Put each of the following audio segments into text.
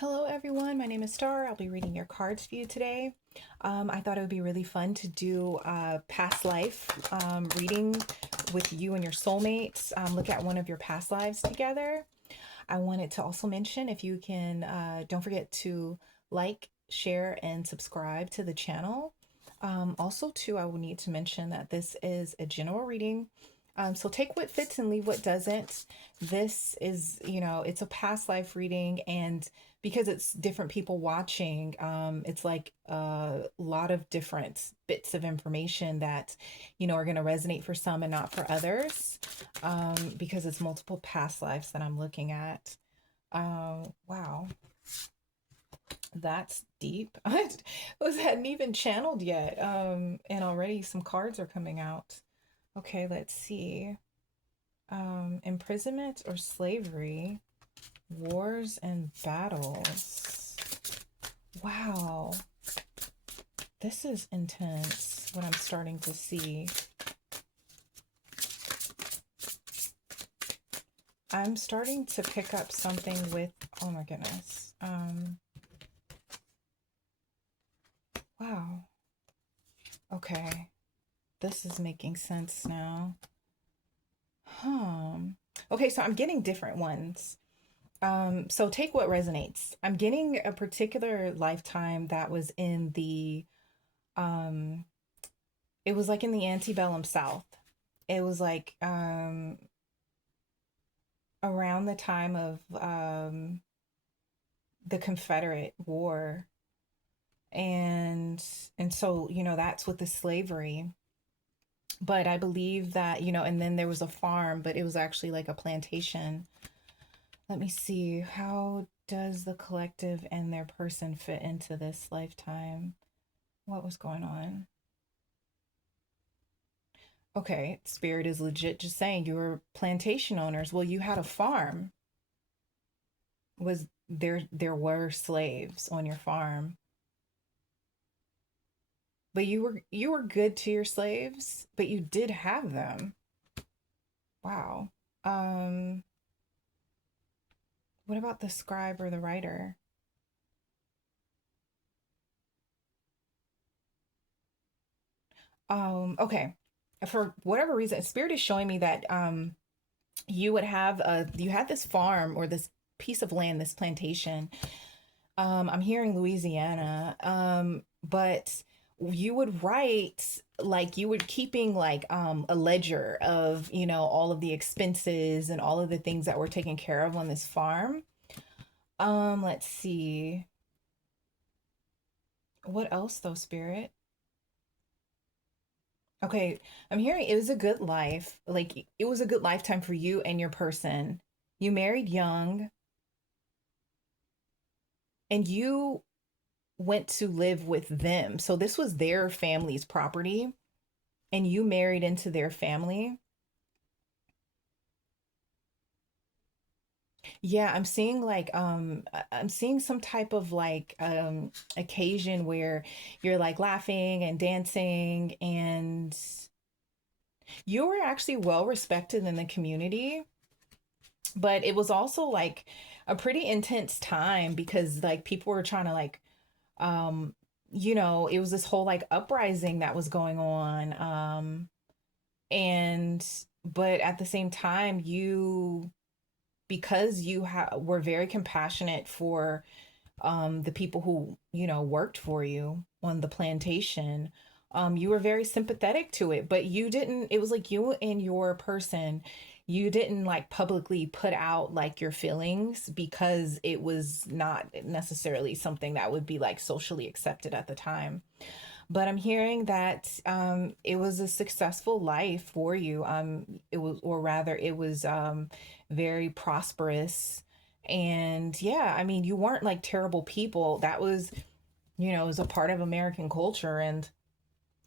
Hello everyone, my name is Star. I'll be reading your cards for you today. I thought it would be really fun to do a past life reading with you and your soulmates. Look at one of your past lives together. I wanted to also mention if you can, don't forget to like, share, and subscribe to the channel. Also, too, I will need to mention that this is a general reading. So take what fits and leave what doesn't. This is, it's a past life reading, and because it's different people watching, it's like a lot of different bits of information that, are going to resonate for some and not for others, because it's multiple past lives that I'm looking at. Wow, that's deep. Hadn't even channeled yet, and already some cards are coming out. Okay, let's see. Imprisonment or slavery, wars and battles. Wow, this is intense, what I'm starting to see. I'm starting to pick up something with, oh my goodness. Wow. Okay, this is making sense now. Okay, so I'm getting different ones. So take what resonates. I'm getting a particular lifetime that was in the um it was like in the antebellum South. It was like around the time of the Confederate War. And so, that's with the slavery. But I believe that, and then there was a farm, but it was actually like a plantation. Let me see. How does the collective and their person fit into this lifetime? What was going on? Okay, Spirit is legit just saying you were plantation owners. Well, you had a farm. Was there were slaves on your farm. But you were good to your slaves, but you did have them. Wow. Um, what about the scribe or the writer? Okay. For whatever reason, Spirit is showing me that you had this farm or this piece of land, this plantation. I'm hearing Louisiana. But you would write, like, you were keeping like a ledger of, all of the expenses and all of the things that were taken care of on this farm. Let's see. What else though, Spirit? Okay, I'm hearing it was a good life. Like, it was a good lifetime for you and your person. You married young, and you went to live with them. So this was their family's property, and you married into their family. Yeah, I'm seeing like I'm seeing some type of like occasion where you're like laughing and dancing, and you were actually well respected in the community. But it was also like a pretty intense time because like people were trying to like um it was this whole like uprising that was going on. And but at the same time, because were very compassionate for the people who, worked for you on the plantation. You were very sympathetic to it, but you didn't, it was like you and your person, you didn't like publicly put out like your feelings because it was not necessarily something that would be like socially accepted at the time. But I'm hearing that it was a successful life for you. It was, or rather, it was very prosperous. And yeah, I mean, you weren't like terrible people. That was, it was a part of American culture and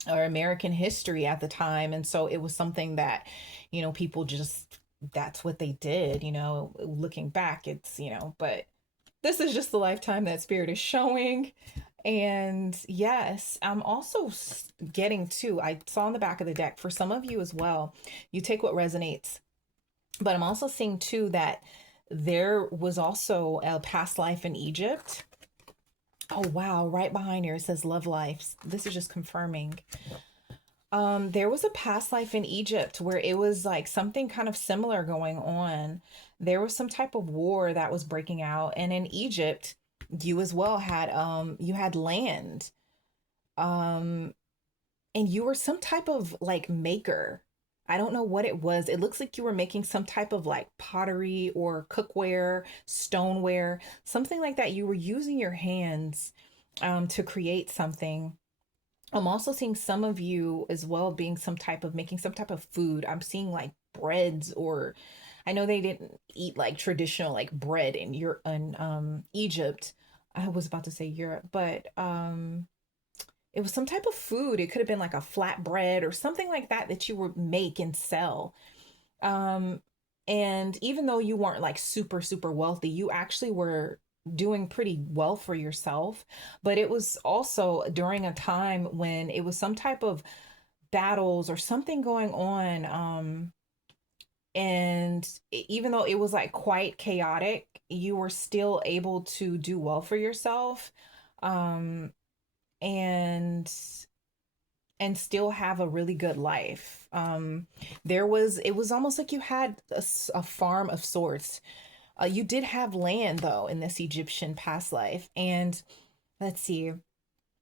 or American history at the time. And so it was something that, people just, that's what they did, looking back, it's, but this is just the lifetime that Spirit is showing. And yes, I'm also getting to, I saw on the back of the deck for some of you as well, you take what resonates, but I'm also seeing too that there was also a past life in Egypt. Oh wow, right behind here it says love life. This is just confirming. There was a past life in Egypt where it was like something kind of similar going on. There was some type of war that was breaking out, and in Egypt, you as well had you had land. Um and you were some type of like maker. I don't know what it was. It looks like you were making some type of like pottery or cookware, stoneware, something like that. You were using your hands to create something. I'm also seeing some of you as well being some type of making some type of food. I'm seeing like breads, or I know they didn't eat like traditional like bread in Egypt. I was about to say Europe, but it was some type of food. It could have been like a flatbread or something like that that you would make and sell. Um, and even though you weren't like super, super wealthy, you actually were doing pretty well for yourself. But it was also during a time when it was some type of battles or something going on. And even though it was like quite chaotic, you were still able to do well for yourself. Um, and still have a really good life. It was almost like you had a farm of sorts. You did have land though in this Egyptian past life. And let's see,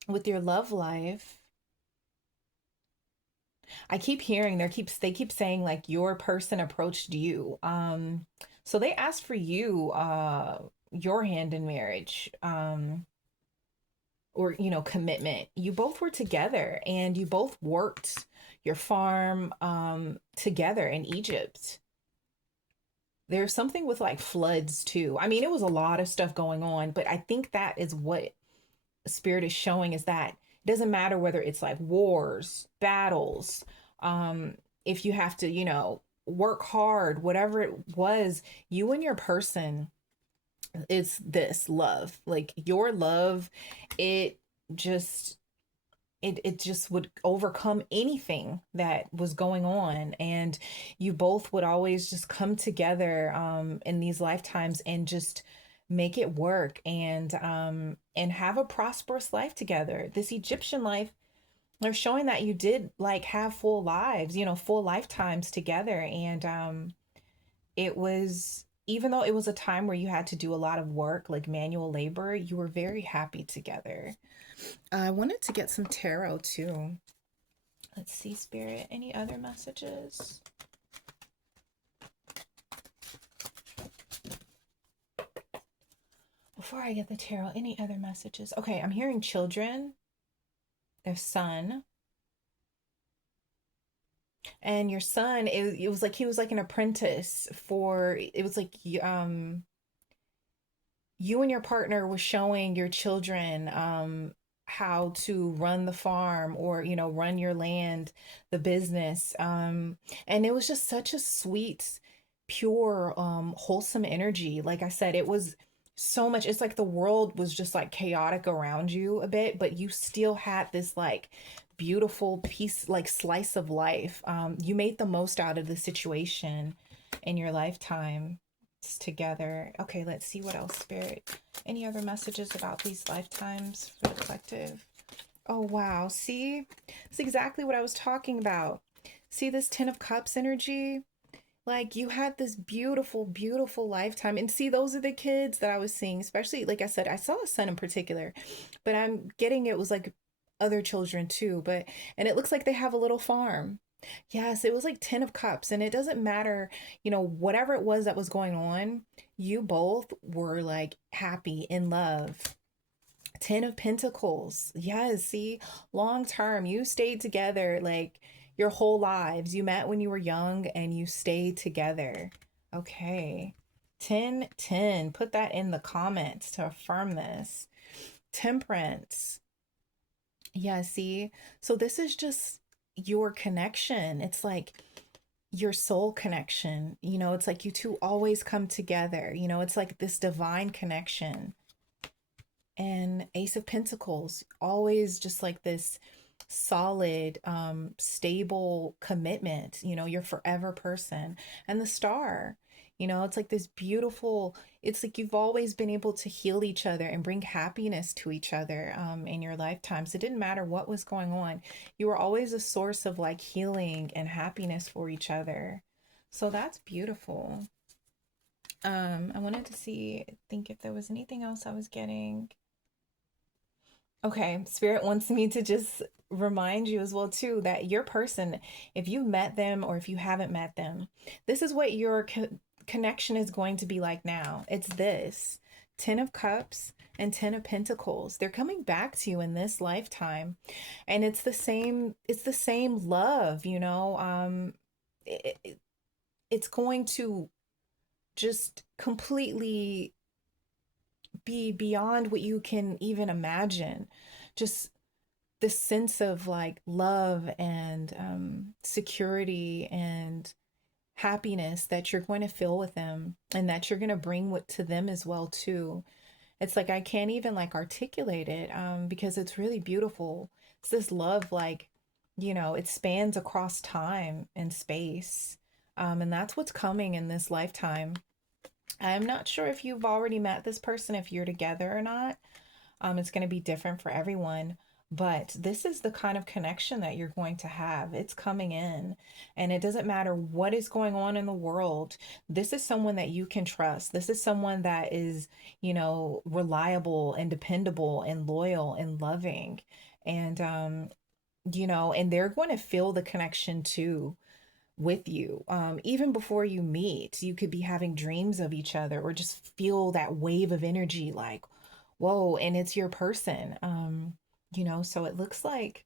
with your love life, I keep hearing they keep saying like your person approached you. So they asked for you, your hand in marriage. Or commitment. You both were together and you both worked your farm together in Egypt. There's something with like floods too. I mean, it was a lot of stuff going on, but I think that is what spirit is showing, is that it doesn't matter whether it's like wars, battles, um if you have to, work hard, whatever it was, you and your person, it's this love, like your love, it just it just would overcome anything that was going on, and you both would always just come together in these lifetimes and just make it work, and have a prosperous life together. This Egyptian life, they're showing that you did like have full lives, full lifetimes together, and it was, even though it was a time where you had to do a lot of work, like manual labor, you were very happy together. I wanted to get some tarot too. Let's see, Spirit. Any other messages? Before I get the tarot, any other messages? Okay, I'm hearing children, their son. And your son, it was like he was like an apprentice for, it was like you and your partner were showing your children how to run the farm, or run your land, the business, and it was just such a sweet, pure, wholesome energy. Like I said, it was so much, it's like the world was just like chaotic around you a bit, but you still had this like beautiful piece, like slice of life. You made the most out of the situation in your lifetime together. Okay, let's see what else, Spirit. Any other messages about these lifetimes for the collective? Oh, wow. See? It's exactly what I was talking about. See this Ten of Cups energy? Like you had this beautiful, beautiful lifetime. And see, those are the kids that I was seeing, especially, like I said, I saw a son in particular, but I'm getting it was like other children too. And it looks like they have a little farm. Yes, it was like 10 of cups, and it doesn't matter, whatever it was that was going on, you both were like happy, in love. 10 of pentacles. Yes, see, long term, you stayed together like your whole lives. You met when you were young and you stayed together. Okay. 10, 10. Put that in the comments to affirm this. Temperance. Yeah, see? So this is just your connection. It's like your soul connection. It's like you two always come together. It's like this divine connection. And Ace of Pentacles, always just like this solid, stable commitment, your forever person. And the Star, You know, it's like this beautiful, it's like you've always been able to heal each other and bring happiness to each other in your lifetimes. It didn't matter what was going on. You were always a source of like healing and happiness for each other. So that's beautiful. I wanted to see, think if there was anything else I was getting. Okay, Spirit wants me to just remind you as well too that your person, if you met them or if you haven't met them, this is what your connection is going to be like now. It's this 10 of Cups and 10 of Pentacles. They're coming back to you in this lifetime. And it's the same love, you know. It's going to just completely be beyond what you can even imagine. Just the sense of like love and security and happiness that you're going to feel with them and that you're going to bring with to them as well too. It's like I can't even like articulate it because it's really beautiful. It's this love like, you know, it spans across time and space. And that's what's coming in this lifetime. I'm not sure if you've already met this person, if you're together or not. It's going to be different for everyone, but this is the kind of connection that you're going to have. It's coming in, and it doesn't matter what is going on in the world. This is someone that you can trust. This is someone that is, you know, reliable and dependable and loyal and loving. And, you know, and they're going to feel the connection too with you. Even before you meet, you could be having dreams of each other or just feel that wave of energy like, whoa, and it's your person. You know, so it looks like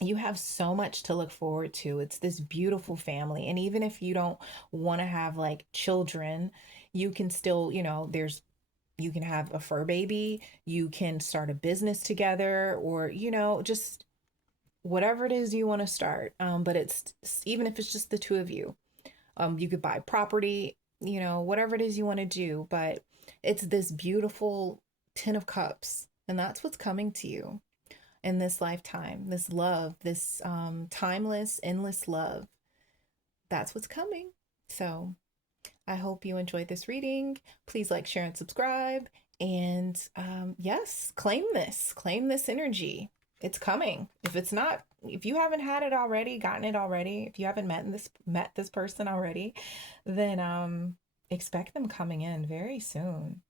you have so much to look forward to. It's this beautiful family. And even if you don't want to have like children, you can still, you know, you can have a fur baby, you can start a business together, or, you know, just whatever it is you want to start. But it's even if it's just the two of you, you could buy property, you know, whatever it is you want to do. But it's this beautiful 10 of Cups, and that's what's coming to you in this lifetime. This love, this timeless, endless love. That's what's coming. So I hope you enjoyed this reading. Please like, share, and subscribe. And yes, claim this energy. It's coming. If it's not, if you haven't had it already, gotten it already, if you haven't met this person already, then expect them coming in very soon.